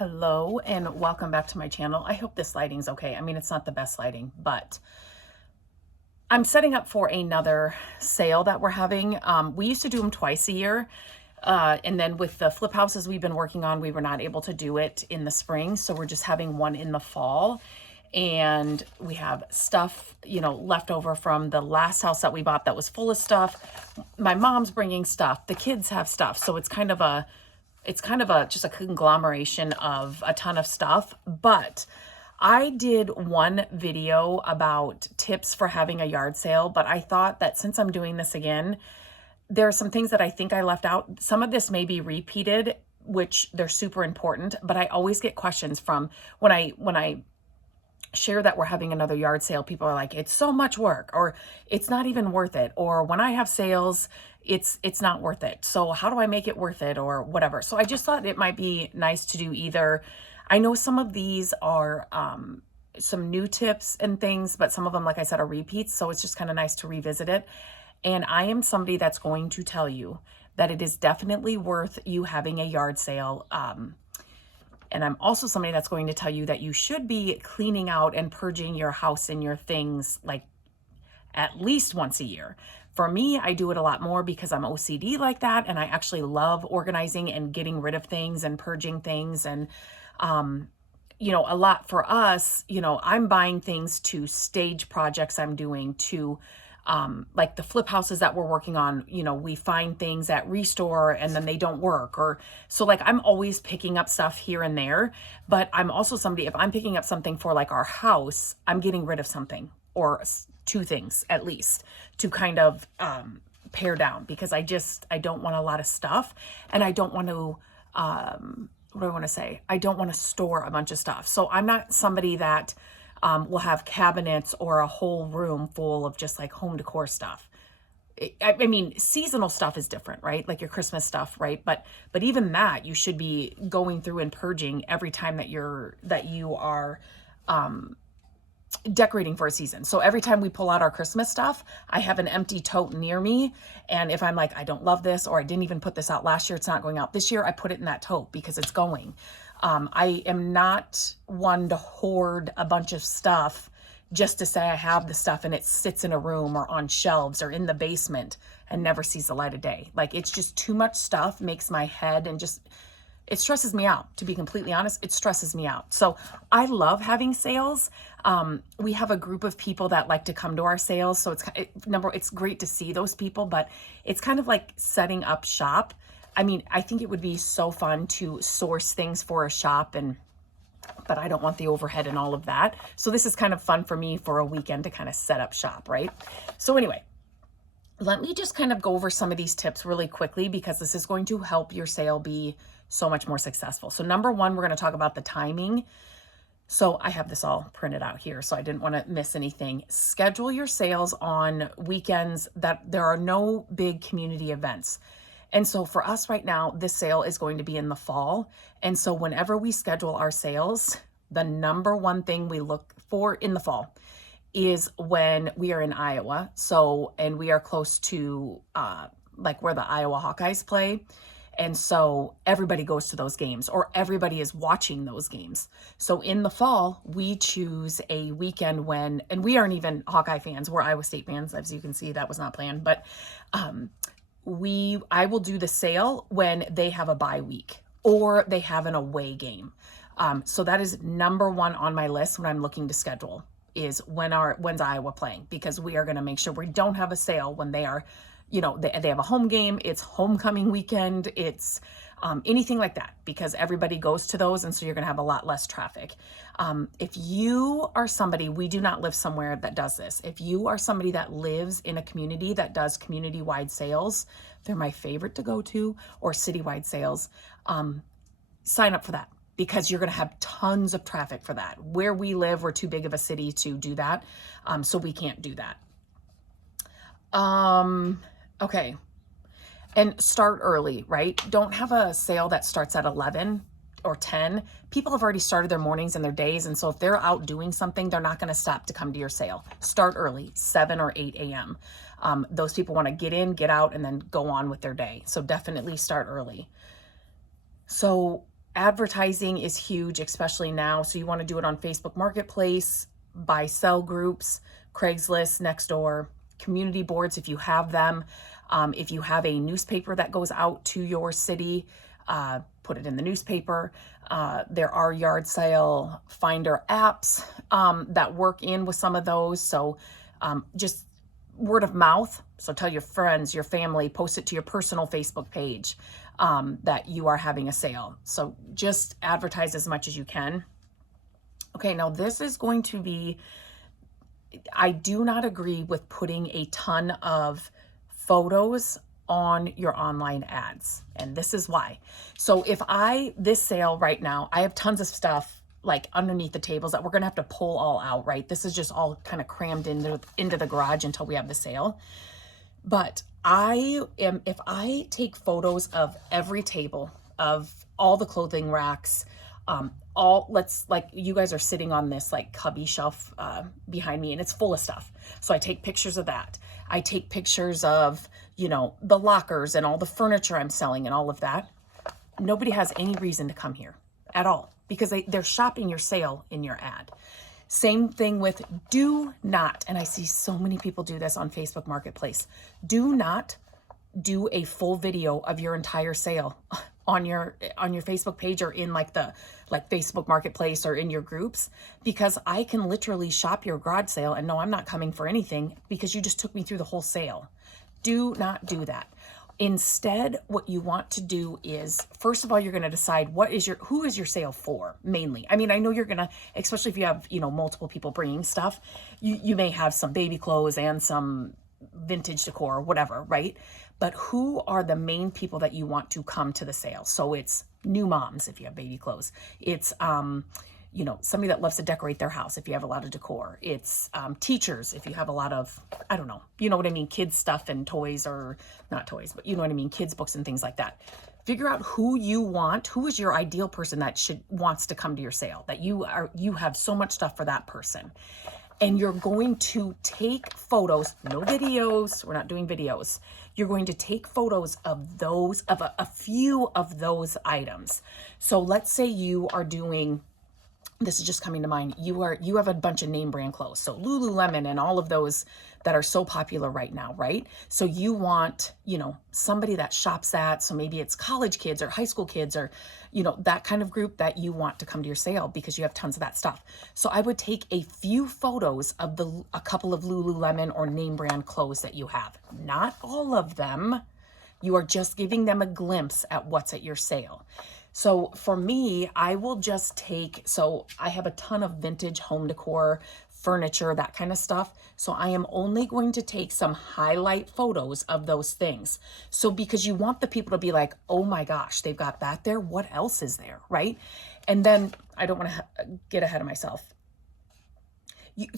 Hello and welcome back to my channel. I hope this lighting's okay. I mean, it's not the best lighting, but I'm setting up for another sale that we're having. We used to do them twice a year. And then with the flip houses we've been working on, we were not able to do it in the spring. So we're just having one in the fall. And we have stuff, left over from the last house that we bought that was full of stuff. My mom's bringing stuff. The kids have stuff. So it's kind of a just a conglomeration of a ton of stuff. But I did one video about tips for having a yard sale, but I thought that since I'm doing this again, there are some things that I think I left out. Some of this may be repeated, which they're super important, but I always get questions from when I share that we're having another yard sale. People are like, it's so much work, or it's not even worth it, or when I have sales, it's not worth it. So how do I make it worth it, or whatever? So I just thought it might be nice to do either. I know some of these are some new tips and things, but some of them, like I said, are repeats. So it's just kind of nice to revisit it. And I am somebody that's going to tell you that it is definitely worth you having a yard sale. And I'm also somebody that's going to tell you that you should be cleaning out and purging your house and your things like at least once a year. For me, I do it a lot more because I'm OCD like that. And I actually love organizing and getting rid of things and purging things. And, a lot for us, I'm buying things to stage projects I'm doing to like the flip houses that we're working on, we find things at Restore and then they don't work, or so like I'm always picking up stuff here and there. But I'm also somebody, if I'm picking up something for like our house, I'm getting rid of something or two things at least to kind of pare down, because I don't want a lot of stuff, and I don't want to what do I want to say? I don't want to store a bunch of stuff. So I'm not somebody that will have cabinets or a whole room full of just like home decor stuff. I mean, seasonal stuff is different, right? Like your Christmas stuff, right? But even that, you should be going through and purging every time that you are decorating for a season. So every time we pull out our Christmas stuff, I have an empty tote near me. And if I'm like, I don't love this, or I didn't even put this out last year, it's not going out this year, I put it in that tote because it's going. I am not one to hoard a bunch of stuff just to say I have the stuff and it sits in a room or on shelves or in the basement and never sees the light of day. Like, it's just too much stuff, makes my head and just, it stresses me out. To be completely honest, it stresses me out. So I love having sales. We have a group of people that like to come to our sales. So it's great to see those people, but it's kind of like setting up shop. I mean, I think it would be so fun to source things for a shop, but I don't want the overhead and all of that. So this is kind of fun for me for a weekend to kind of set up shop, right? So anyway, let me just kind of go over some of these tips really quickly, because this is going to help your sale be so much more successful. So number one, we're going to talk about the timing. So I have this all printed out here, so I didn't want to miss anything. Schedule your sales on weekends that there are no big community events. And so for us right now, this sale is going to be in the fall. And so whenever we schedule our sales, the number one thing we look for in the fall is when we are in Iowa. So, and we are close to like where the Iowa Hawkeyes play. And so everybody goes to those games, or everybody is watching those games. So in the fall, we choose a weekend when, and we aren't even Hawkeye fans, we're Iowa State fans. As you can see, that was not planned, but I will do the sale when they have a bye week or they have an away game. So that is number one on my list when I'm looking to schedule, is when's Iowa playing, because we are going to make sure we don't have a sale when they are, they have a home game, it's homecoming weekend, it's anything like that, because everybody goes to those. And so you're going to have a lot less traffic. If you are somebody, we do not live somewhere that does this. If you are somebody that lives in a community that does community-wide sales, they're my favorite to go to, or citywide sales, sign up for that, because you're going to have tons of traffic for that. Where we live, we're too big of a city to do that. So we can't do that. Okay. And start early, right? Don't have a sale that starts at 11 or 10. People have already started their mornings and their days. And so if they're out doing something, they're not going to stop to come to your sale. Start early, 7 or 8 a.m. Those people want to get in, get out, and then go on with their day. So definitely start early. So advertising is huge, especially now. So you want to do it on Facebook Marketplace, buy sell groups, Craigslist, Nextdoor, community boards if you have them. If you have a newspaper that goes out to your city, put it in the newspaper. There are yard sale finder apps that work in with some of those. So just word of mouth. So tell your friends, your family, post it to your personal Facebook page that you are having a sale. So just advertise as much as you can. Okay, now this is going to be, I do not agree with putting a ton of photos on your online ads. And this is why. So if this sale right now, I have tons of stuff like underneath the tables that we're going to have to pull all out, right? This is just all kind of crammed into the garage until we have the sale. But if I take photos of every table, of all the clothing racks, like you guys are sitting on this like cubby shelf behind me and it's full of stuff. So I take pictures of that. I take pictures of, the lockers and all the furniture I'm selling and all of that. Nobody has any reason to come here at all because they're shopping your sale in your ad. Same thing with do not, and I see so many people do this on Facebook Marketplace, do not do a full video of your entire sale on your Facebook page or in like Facebook Marketplace or in your groups, because I can literally shop your garage sale and no, I'm not coming for anything because you just took me through the whole sale. Do not do that. Instead, what you want to do is, first of all, you're going to decide who is your sale for mainly. I mean, I know you're going to, especially if you have, multiple people bringing stuff, you may have some baby clothes and some vintage decor or whatever, right? But who are the main people that you want to come to the sale? So it's new moms if you have baby clothes. It's somebody that loves to decorate their house if you have a lot of decor. It's teachers if you have a lot of, I don't know, you know what I mean, kids stuff and toys, or not toys, but you know what I mean, kids books and things like that. Figure out who you want, who is your ideal person that wants to come to your sale, that you have so much stuff for that person. And you're going to take photos, no videos, we're not doing videos. You're going to take photos of those, of a few of those items. So let's say you are doing, this is just coming to mind, you have a bunch of name brand clothes. So Lululemon and all of those that are so popular right now, right? So you want, somebody that shops that. So maybe it's college kids or high school kids or, that kind of group that you want to come to your sale because you have tons of that stuff. So I would take a few photos of a couple of Lululemon or name brand clothes that you have. Not all of them. You are just giving them a glimpse at what's at your sale. So for me, I will just so I have a ton of vintage home decor, furniture, that kind of stuff. So I am only going to take some highlight photos of those things. So because you want the people to be like, oh my gosh, they've got that there. What else is there, right? And then I don't want to get ahead of myself. You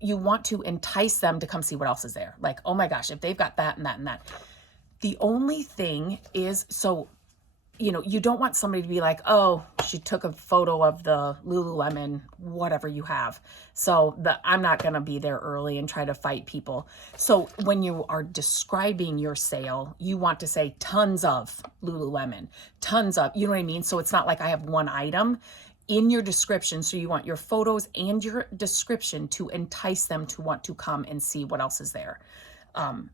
want to entice them to come see what else is there. Like, oh my gosh, if they've got that and that and that. The only thing is, you don't want somebody to be like, oh, she took a photo of the Lululemon, whatever you have. So I'm not going to be there early and try to fight people. So when you are describing your sale, you want to say tons of Lululemon, tons of, you know what I mean? So it's not like I have one item in your description. So you want your photos and your description to entice them to want to come and see what else is there. And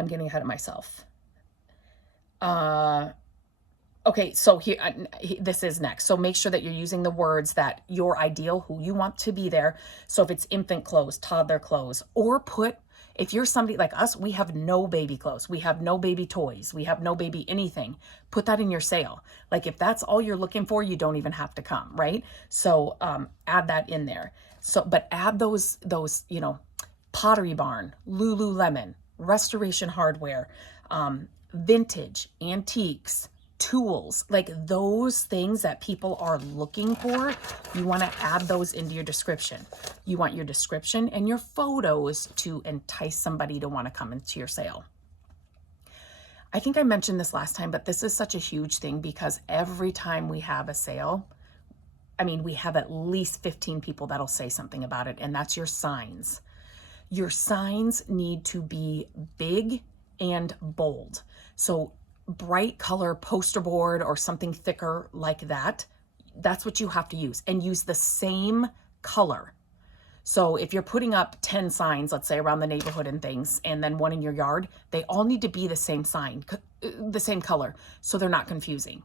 I'm getting ahead of myself. Okay, so here, this is next. So make sure that you're using the words that your ideal, who you want to be there. So if it's infant clothes, toddler clothes, or if you're somebody like us, we have no baby clothes, we have no baby toys, we have no baby anything, put that in your sale. Like if that's all you're looking for, you don't even have to come, right? So add that in there. So, but add those, Pottery Barn, Lululemon, Restoration Hardware, vintage, antiques, tools, like those things that people are looking for. You want to add those into your description. You want your description and your photos to entice somebody to want to come into your sale. I think I mentioned this last time, but this is such a huge thing because every time we have a sale, we have at least 15 people that'll say something about it, and that's your signs. Your signs need to be big and bold. So bright color poster board or something thicker like that, that's what you have to use, and use the same color. So if you're putting up 10 signs, let's say around the neighborhood and things, and then one in your yard, they all need to be the same sign, the same color, so they're not confusing.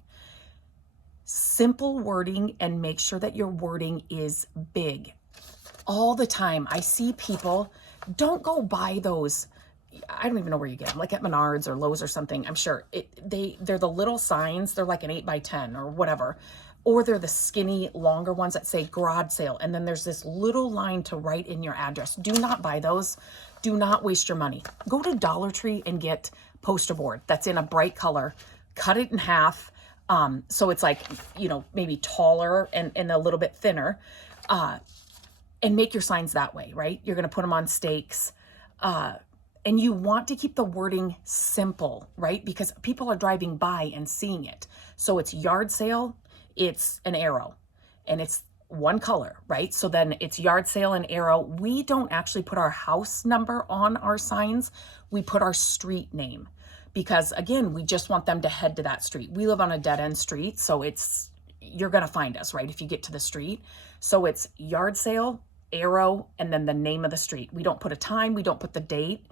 Simple wording, and make sure that your wording is big. All the time, I see people, don't go buy those, I don't even know where you get them, like at Menards or Lowe's or something. I'm sure they're the little signs. They're like an 8x10 or whatever. Or they're the skinny, longer ones that say garage sale. And then there's this little line to write in your address. Do not buy those. Do not waste your money. Go to Dollar Tree and get poster board that's in a bright color. Cut it in half. So it's like, maybe taller and a little bit thinner. And make your signs that way, right? You're going to put them on stakes. And you want to keep the wording simple, right? Because people are driving by and seeing it. So it's yard sale, it's an arrow, and it's one color, right? So then it's yard sale and arrow. We don't actually put our house number on our signs. We put our street name because, again, we just want them to head to that street. We live on a dead end street, so you're going to find us, right, if you get to the street. So it's yard sale, arrow, and then the name of the street. We don't put a time. We don't put the date.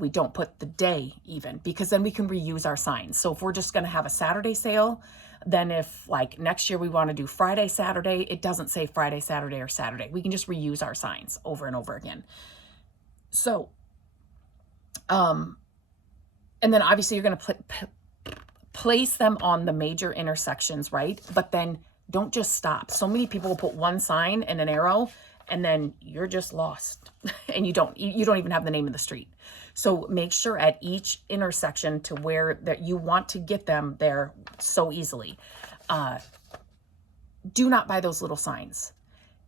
We don't put the day even, because then we can reuse our signs. So if we're just going to have a Saturday sale, then if like next year we want to do Friday, Saturday, it doesn't say Friday, Saturday, or Saturday. We can just reuse our signs over and over again. So, and then obviously you're going to place them on the major intersections, right? But then don't just stop. So many people will put one sign and an arrow, and then you're just lost and you don't even have the name of the street. So make sure at each intersection to where that you want to get them there so easily. Do not buy those little signs.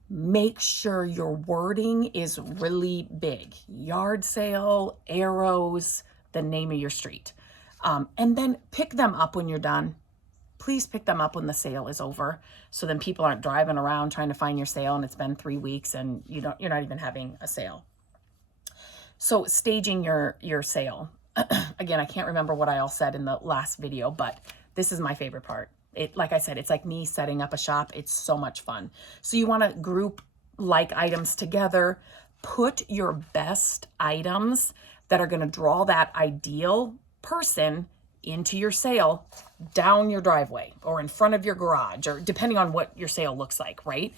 Make sure your wording is really big. Yard sale, arrows, the name of your street. And then pick them up when you're done. Please pick them up when the sale is over. So then people aren't driving around trying to find your sale and it's been 3 weeks and you're not even having a sale. So staging your sale. Again, I can't remember what I all said in the last video, but this is my favorite part. Like I said, it's like me setting up a shop. It's so much fun. So you want to group like items together, put your best items that are going to draw that ideal person into your sale down your driveway or in front of your garage, or depending on what your sale looks like, right?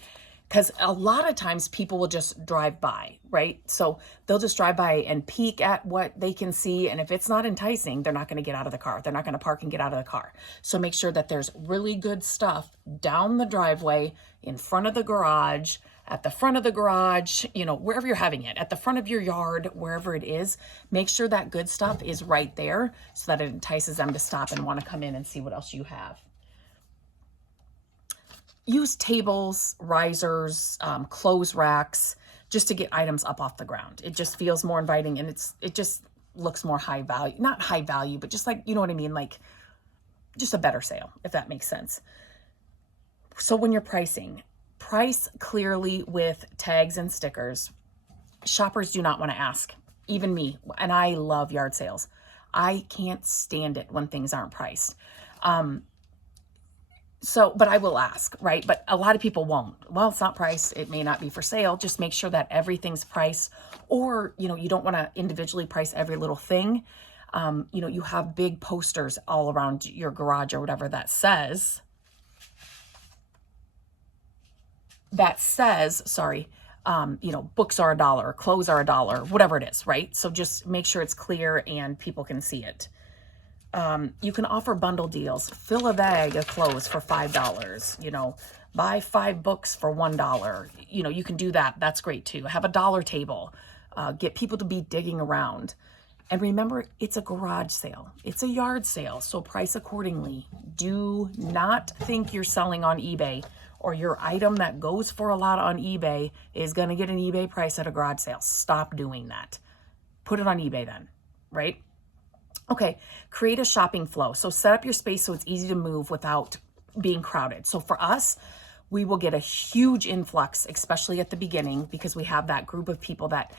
Because a lot of times people will just drive by, right? So they'll just drive by and peek at what they can see. And if it's not enticing, they're not going to get out of the car. They're not going to park and get out of the car. So make sure that there's really good stuff down the driveway, in front of the garage, at the front of the garage, wherever you're having it, at the front of your yard, wherever it is. Make sure that good stuff is right there so that it entices them to stop and want to come in and see what else you have. Use tables, risers, clothes racks, just to get items up off the ground. It just feels more inviting, and it just looks more high value. Not high value, but just like, you know what I mean? Like just a better sale, if that makes sense. So when you're pricing, price clearly with tags and stickers. Shoppers do not want to ask, even me, and I love yard sales. I can't stand it when things aren't priced. But I will ask, right? But a lot of people won't. Well, it's not priced. It may not be for sale. Just make sure that everything's priced, or, you don't want to individually price every little thing. You have big posters all around your garage or whatever that says, books are $1, or clothes are $1, whatever it is, right? So just make sure it's clear and people can see it. You can offer bundle deals. Fill a bag of clothes for $5, buy 5 books for $1. You can do that. That's great too. Have a dollar table. Get people to be digging around. And remember, it's a garage sale. It's a yard sale, so price accordingly. Do not think you're selling on eBay, or your item that goes for a lot on eBay is going to get an eBay price at a garage sale. Stop doing that. Put it on eBay then, right? Okay, create a shopping flow. So set up your space so it's easy to move without being crowded. So for us, we will get a huge influx, especially at the beginning, because we have that group of people that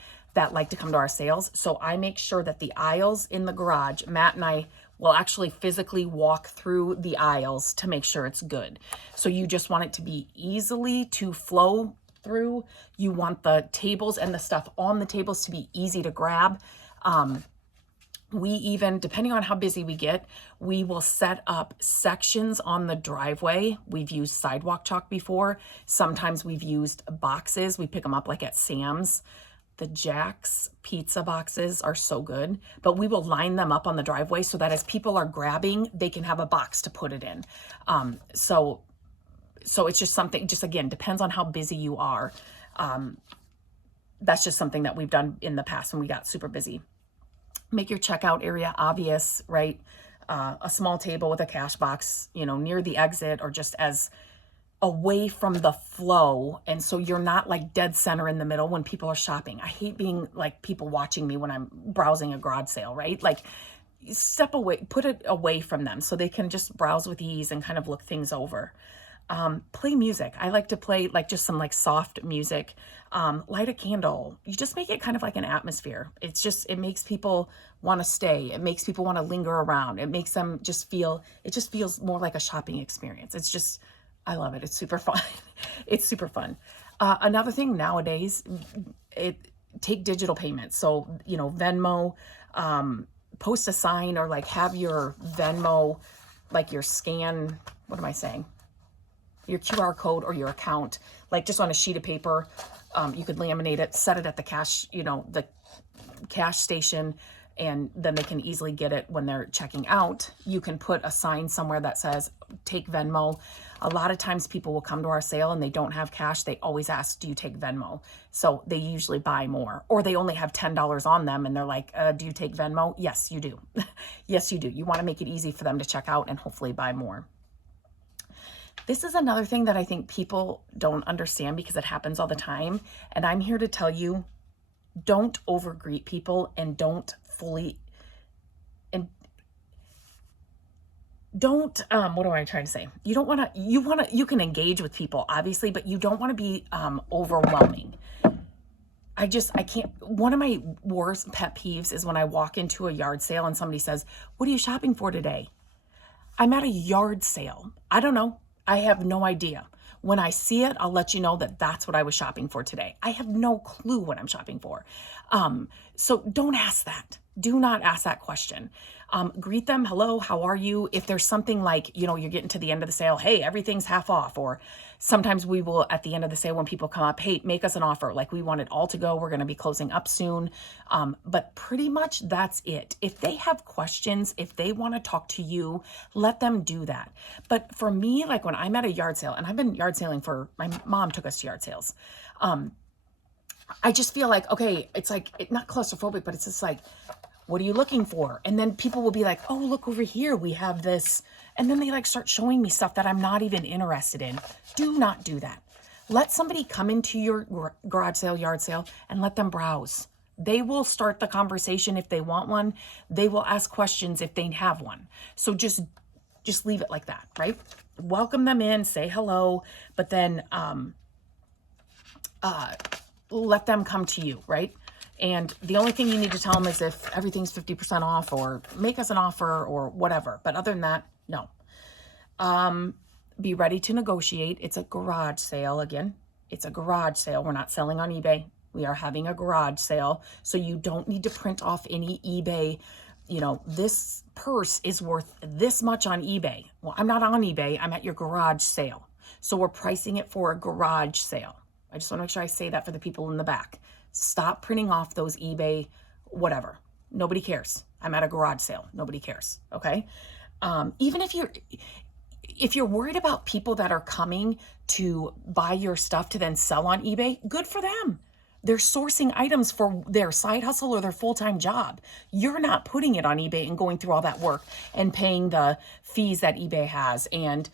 like to come to our sales. So I make sure that the aisles in the garage, Matt and I, will actually physically walk through the aisles to make sure it's good. So you just want it to be easily to flow through. You want the tables and the stuff on the tables to be easy to grab. We even, depending on how busy we get, we will set up sections on the driveway. We've used sidewalk chalk before. Sometimes we've used boxes. We pick them up like at Sam's. The Jack's pizza boxes are so good, but we will line them up on the driveway so that as people are grabbing, they can have a box to put it in. So it's just something, just again, depends on how busy you are. That's just something that we've done in the past when we got super busy. Make your checkout area obvious, right? A small table with a cash box, near the exit or just as away from the flow. And so you're not like dead center in the middle when people are shopping. I hate being like people watching me when I'm browsing a garage sale, right? Like step away, put it away from them so they can just browse with ease and kind of look things over. Play music. I like to play like just some like soft music. Light a candle. You just make it kind of like an atmosphere. It makes people want to stay. It makes people want to linger around. It makes them it just feels more like a shopping experience. I love it. It's super fun. It's super fun. Another thing nowadays, take digital payments. So, Venmo, post a sign or like have your Venmo, like your scan, what am I saying? Your QR code or your account, like just on a sheet of paper. You could laminate it, set it at the cash station, and then they can easily get it when they're checking out. You can put a sign somewhere that says, take Venmo. A lot of times people will come to our sale and they don't have cash. They always ask, do you take Venmo? So they usually buy more, or they only have $10 on them and they're like, do you take Venmo? Yes, you do. Yes, you do. You want to make it easy for them to check out and hopefully buy more. This is another thing that I think people don't understand because it happens all the time. And I'm here to tell you, don't overgreet people and don't what am I trying to say? You can engage with people obviously, but you don't want to be overwhelming. I can't. One of my worst pet peeves is when I walk into a yard sale and somebody says, what are you shopping for today? I'm at a yard sale. I don't know. I have no idea. When I see it, I'll let you know that that's what I was shopping for today. I have no clue what I'm shopping for. So don't ask that. Do not ask that question. Greet them. Hello, how are you? If there's something like, you're getting to the end of the sale, hey, everything's half off. Or sometimes we will, at the end of the sale, when people come up, hey, make us an offer. Like we want it all to go. We're going to be closing up soon. But pretty much that's it. If they have questions, if they want to talk to you, let them do that. But for me, like when I'm at a yard sale, and I've been yard sailing my mom took us to yard sales. I just feel like, okay, it's like, not claustrophobic, but it's just like, what are you looking for? And then people will be like, oh, look over here, we have this. And then they like start showing me stuff that I'm not even interested in. Do not do that. Let somebody come into your garage sale, yard sale, and let them browse. They will start the conversation if they want one. They will ask questions if they have one. So just leave it like that, right? Welcome them in, say hello, but then let them come to you, right? And the only thing you need to tell them is if everything's 50% off or make us an offer or whatever. But other than that, no. Be ready to negotiate. It's a garage sale. Again, it's a garage sale. We're not selling on eBay. We are having a garage sale. So you don't need to print off any eBay. This purse is worth this much on eBay. Well, I'm not on eBay. I'm at your garage sale. So we're pricing it for a garage sale. I just want to make sure I say that for the people in the back. Stop printing off those eBay, whatever. Nobody cares. I'm at a garage sale. Nobody cares. Okay. Even if you're worried about people that are coming to buy your stuff to then sell on eBay, good for them. They're sourcing items for their side hustle or their full-time job. You're not putting it on eBay and going through all that work and paying the fees that eBay has and,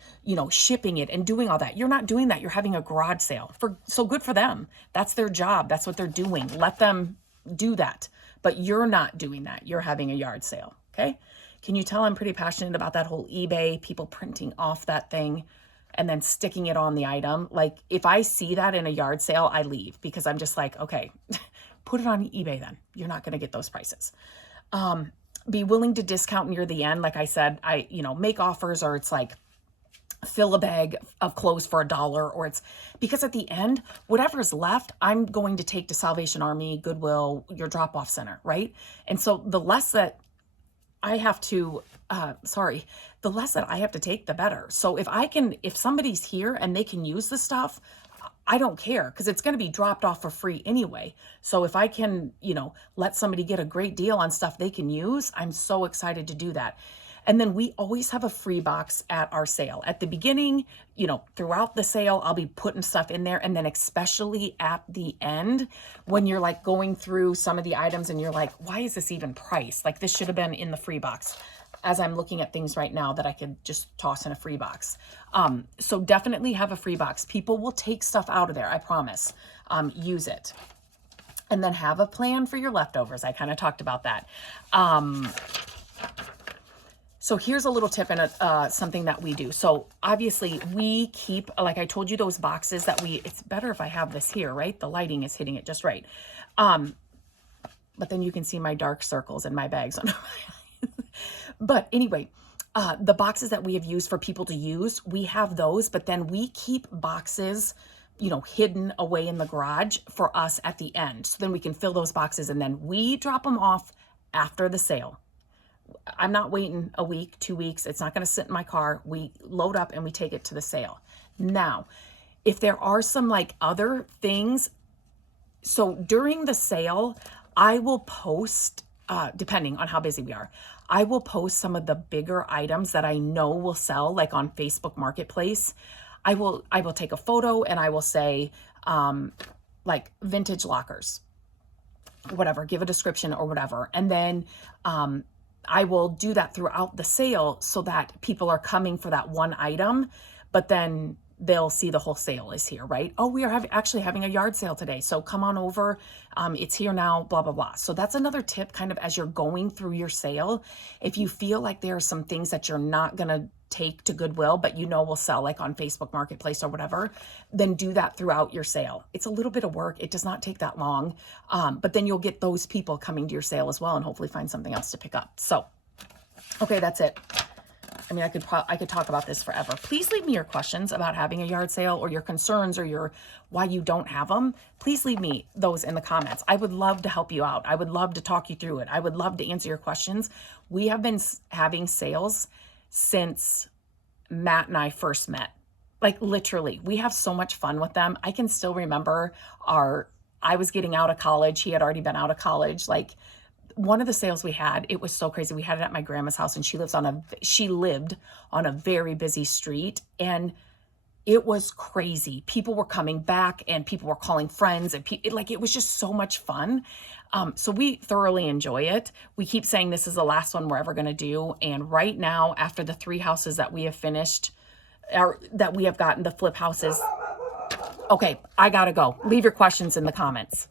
shipping it and doing all that. You're not doing that. You're having a garage sale. So good for them. That's their job. That's what they're doing. Let them do that. But you're not doing that. You're having a yard sale. Okay? Can you tell I'm pretty passionate about that whole eBay, people printing off that thing and then sticking it on the item? Like if I see that in a yard sale, I leave because I'm just like, okay, put it on eBay then. You're not going to get those prices. be willing to discount near the end. Like I said, make offers, or it's like fill a bag of clothes for $1, or it's because at the end, whatever's left, I'm going to take to Salvation Army, Goodwill, your drop-off center, right? And so the less that I have to, the less that I have to take, the better. So if somebody's here and they can use the stuff, I don't care, because it's going to be dropped off for free anyway. So if I can, let somebody get a great deal on stuff they can use, I'm so excited to do that. And then we always have a free box at our sale. At the beginning, throughout the sale, I'll be putting stuff in there. And then especially at the end, when you're like going through some of the items and you're like, why is this even priced? Like, this should have been in the free box. As I'm looking at things right now that I could just toss in a free box. So definitely have a free box. People will take stuff out of there, I promise. Use it. And then have a plan for your leftovers. I kind of talked about that. So here's a little tip and something that we do. So obviously we keep, like I told you, those boxes that it's better if I have this here, right? The lighting is hitting it just right. But then you can see my dark circles in my bags under my eyes. But anyway, the boxes that we have used for people to use, we have those, but then we keep boxes, hidden away in the garage for us at the end. So then we can fill those boxes and then we drop them off after the sale. I'm not waiting a week, 2 weeks. It's not going to sit in my car. We load up and we take it to the sale. Now, if there are some like other things, so during the sale, I will post, depending on how busy we are, I will post some of the bigger items that I know will sell, like on Facebook Marketplace. I will take a photo and I will say, like vintage lockers, whatever, give a description or whatever. And then, I will do that throughout the sale so that people are coming for that one item, but then they'll see the whole sale is here, right? Oh, we are actually having a yard sale today. So come on over. It's here now, blah, blah, blah. So that's another tip kind of as you're going through your sale. If you feel like there are some things that you're not going to take to Goodwill, but will sell like on Facebook Marketplace or whatever, then do that throughout your sale. It's a little bit of work. It does not take that long. But then you'll get those people coming to your sale as well and hopefully find something else to pick up. So, okay, that's it. I mean, I could talk about this forever. Please leave me your questions about having a yard sale or your concerns or why you don't have them. Please leave me those in the comments. I would love to help you out. I would love to talk you through it. I would love to answer your questions. We have been having sales since Matt and I first met. Like literally, we have so much fun with them. I can still remember I was getting out of college. He had already been out of college. Like one of the sales we had, it was so crazy. We had it at my grandma's house and she lived on a very busy street and it was crazy. People were coming back and people were calling friends and it was just so much fun. So we thoroughly enjoy it. We keep saying this is the last one we're ever going to do. And right now, after the 3 houses that we have finished, or that we have gotten, the flip houses. Okay, I got to go. Leave your questions in the comments.